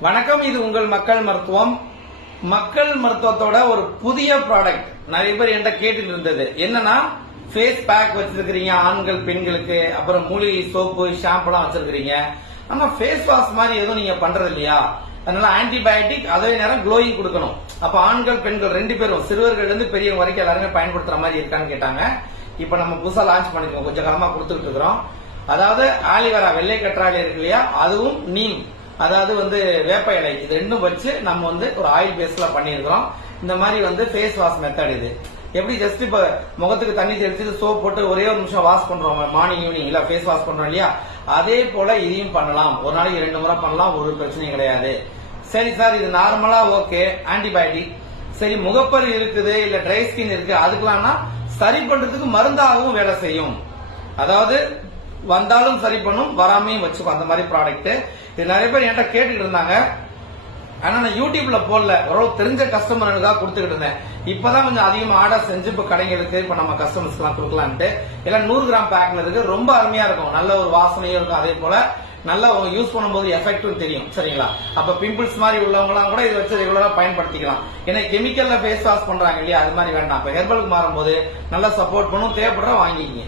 வணக்கம் இது உங்கள் மக்கள் மருத்துவம். மக்கள் மருத்துவத்தோட ஒரு புதிய ப்ராடக்ட் நிறைய பேர் என்கிட்ட கேட்டுட்டு இருந்தது. என்னன்னா ஃபேஸ் பேக் வச்சிருக்கிறீங்க ஆண்கள் பெண்களுக்கு. அப்புறம் மூலிகை சோப்பு ஷாம்புலாம் வச்சிருக்கிறீங்க. ஆனா ஃபேஸ் வாஷ் மாதிரி எதுவும் நீங்க பண்றது இல்லையா? அதனால ஆன்டிபயோட்டிக் அதே நேரம் க்ளோயிங் கொடுக்கணும். அப்ப ஆண்கள் பெண்கள் ரெண்டு பேரும் சிறுவர்கள் இருந்து பெரியவங்க வரைக்கும் எல்லாருமே பயன்படுத்துற மாதிரி இருக்கான்னு கேட்டாங்க. இப்ப நம்ம புதுசா லான்ச் பண்ணிருக்கோம் கொஞ்சம் காலமா கொடுத்துட்டு இருக்கிறோம். அதாவது ஆலிவரா வெள்ளை கற்றாழை இருக்கு இல்லையா? அதுவும் நீம். அதாவது வந்து வேப்ப இலை இது ரெண்டும் வச்சு நம்ம வந்து ஒரு ஆயில் பேஸ்ல பண்ணியிருக்கிறோம். இந்த மாதிரி வந்து ஃபேஸ் வாஷ் மெத்தட் இது. எப்படி ஜஸ்ட் இப்ப முகத்துக்கு தண்ணி தெளிச்சு சோப் போட்டு ஒரே ஒரு நிமிஷம் வாஷ் பண்றோம் மார்னிங் ஈவினிங் இல்ல ஃபேஸ் வாஷ் பண்றோம் இல்லையா? அதே போல இதையும் பண்ணலாம். ஒரு நாளைக்கு ரெண்டு முறை பண்ணலாம் ஒரு பிரச்சனையும் கிடையாது. சரி சார் இது நார்மலா ஓகே ஆன்டிபயோட்டிக் சரி முகப்பரு இருக்குது இல்ல ட்ரை ஸ்கின் இருக்கு அதுக்கெல்லாம்னா சரி பண்றதுக்கு மருந்தாகவும் வேலை செய்யும். அதாவது வந்தாலும் சரி பண்ணும் வராமையும் வச்சுக்கும். அந்த மாதிரி ப்ராடக்ட் இது நிறைய பேர் என்கிட்ட கேட்டுட்டு இருந்தாங்க. ஆனா நான் யூடியூப்ல போடல. ஓரளவு தெரிஞ்ச கஸ்டமர்களுக்காக கொடுத்துக்கிட்டு இருந்தேன். இப்பதான் கொஞ்சம் அதிகமா ஆர்டர் செஞ்சு இப்ப கடைங்களுக்கு இப்ப நம்ம கஸ்டமர்ஸ்க்கு எல்லாம் கொடுக்கலான்ட்டு. எல்லாம் நூறு கிராம் பேக்ல இருக்கு. ரொம்ப அருமையா இருக்கும். நல்ல ஒரு வாசனையும் இருக்கும். அதே போல நல்லா யூஸ் பண்ணும்போது எஃபெக்டும் தெரியும். சரிங்களா? அப்ப பிம்பிள்ஸ் மாதிரி உள்ளவங்களாம் கூட இதை வச்சு ரெகுலரா பயன்படுத்திக்கலாம். ஏன்னா கெமிக்கல்ல ஃபேஸ் வாஷ் பண்றாங்க இல்லையா? அது மாதிரி வேண்டாம். இப்ப ஹெர்பலுக்கு மாறும்போது நல்லா சப்போர்ட் பண்ணும். தேவைப்படுற வாங்கிக்கிங்க.